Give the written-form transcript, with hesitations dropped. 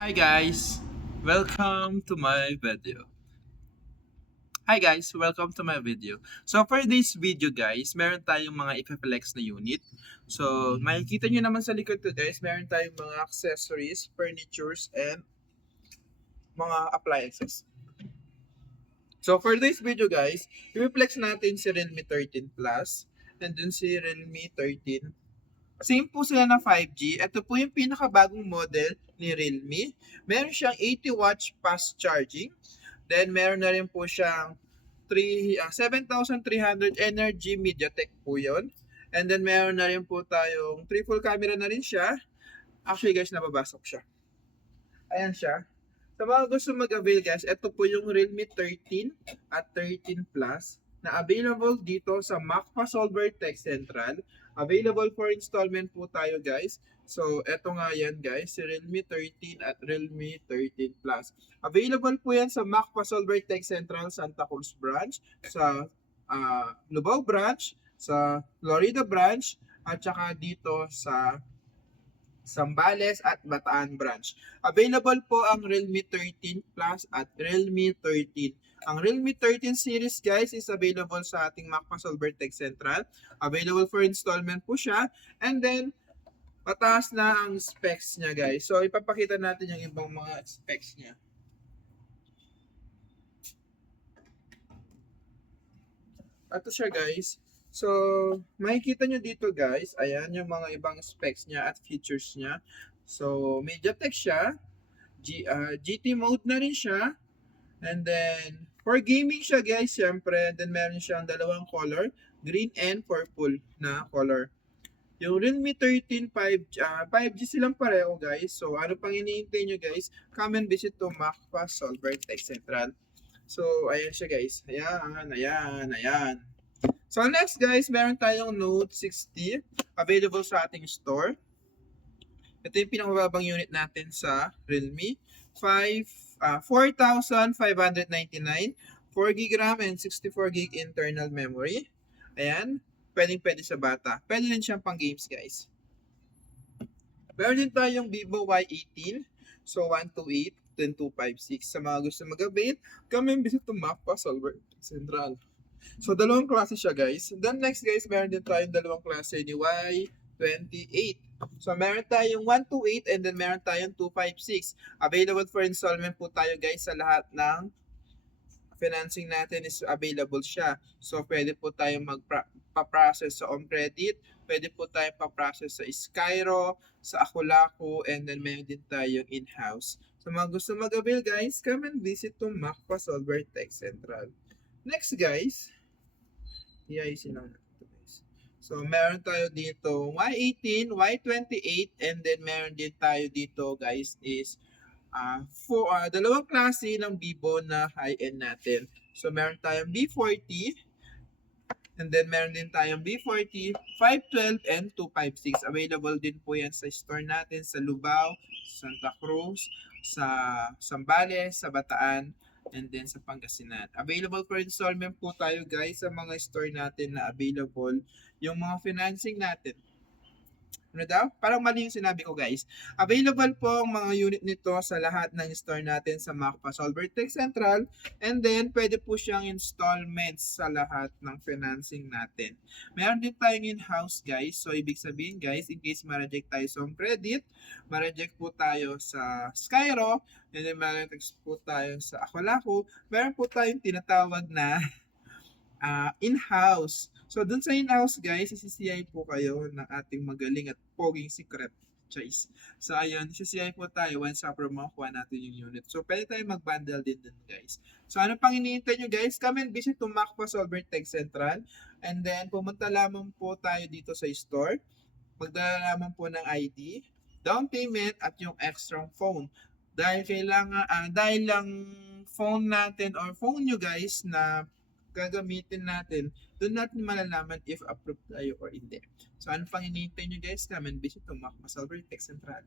Hi guys, welcome to my video. Hi guys, welcome to my video. So for this video guys, meron tayong mga i-flex na unit. So makikita nyo naman sa likod ko guys, meron tayong mga accessories, furnitures, and mga appliances. So for this video guys, i-flex natin si Realme 13 Plus and then si Realme 13. Same po sila na 5G. Ito po yung pinakabagong model ni Realme. Meron siyang 80 watts fast charging. Then meron na rin po siyang 7,300 energy MediaTek po yun. And then meron na rin po tayong triple camera na rin siya. Actually guys, nababasok siya. Ayan siya. Sa mga gusto mag-avail guys, ito po yung Realme 13 at 13 Plus na available dito sa Macfa Solver Tech Central. Available for installment po tayo guys. So, eto nga yan guys, si Realme 13 at Realme 13 Plus. Available po yan sa Macfa Solver Tech Central Santa Cruz branch, sa Lubao branch, sa Florida branch, at saka dito sa Zambales at Bataan branch. Available po ang Realme 13 Plus at Realme 13. Ang Realme 13 series guys is available sa ating Macpa Solver Tech Central. Available for installment po siya. And then, pataas na ang specs niya guys. So, ipapakita natin yung ibang mga specs niya. Ito siya guys. So, makikita nyo dito guys, ayan yung mga ibang specs niya at features niya. So, MediaTek siya, GT mode na rin siya, and then, for gaming siya guys, syempre, then meron siyang dalawang color, green and purple na color. Yung Realme 13 5G silang pareho guys. So, ano pang iniintay nyo guys? Come and visit to Macfa Solver Tech Central. So, ayan siya guys. Ayan. So next guys, meron tayong Note 60 available sa ating store. Ito yung pinakamababang unit natin sa Realme. 4,599, 4GB RAM and 64GB internal memory. Ayan, pwede sa bata. Pwede rin siyang pang games guys. Meron din tayong Vivo Y18, so 128, then 256. Sa mga gusto mag-avail, come and visit to Macfa Solver Central. So, dalawang klase siya, guys. Then, next, guys, meron din tayong dalawang klase ni Y28. So, meron tayong 128 and then meron tayong 256. Available for installment po tayo, guys, sa lahat ng financing natin is available siya. So, pwede po tayong magpa-process sa OnCredit, pwede po tayong pa-process sa Skyro, sa Akulaku, and then meron din tayong in-house. So, mga gusto mag-avail, guys, come and visit to Macfa Solver Tech Central. Next guys, iayusin lang natin ito guys. So meron tayo dito Y18, Y28, and then meron din tayo dito guys is dalawang klase ng Vivo na high-end natin. So meron tayong B40, and then meron din tayong B40, 512, and 256. Available din po yan sa store natin sa Lubao, Santa Cruz, sa Zambales, sa Bataan, and then sa Pangasinan. Available for installment po tayo guys sa mga store natin na available yung mga financing natin. Ano daw? Parang mali yung sinabi ko guys. Available po ang mga unit nito sa lahat ng store natin sa Macfa Solver Tech Central, and then pwede po siyang installments sa lahat ng financing natin. Meron din tayong in-house guys. So ibig sabihin guys, in case ma-reject tayo sa home credit, ma-reject po tayo sa Skyro, and then ma-reject po tayo sa Akulaku, meron po tayong tinatawag na in-house. So, dun sa in-house guys, isisiyay po kayo ng ating magaling at poging secret choice. So, ayun, isisiyay po tayo once after makuha natin yung unit. So, pwede tayo mag-bundle din dun guys. So, ano pang iniintay nyo guys? Come and visit to Macfa Solver Tech Central. And then, pumunta lamang po tayo dito sa store. Magdala lamang po ng ID, down payment, at yung extra phone. Dahil dahil lang phone natin or phone nyo guys na gagamitin natin, doon natin malalaman if approved tayo or hindi. So, ano pang hinihintay nyo guys? Come and visit to Macfa Solver Tech Central.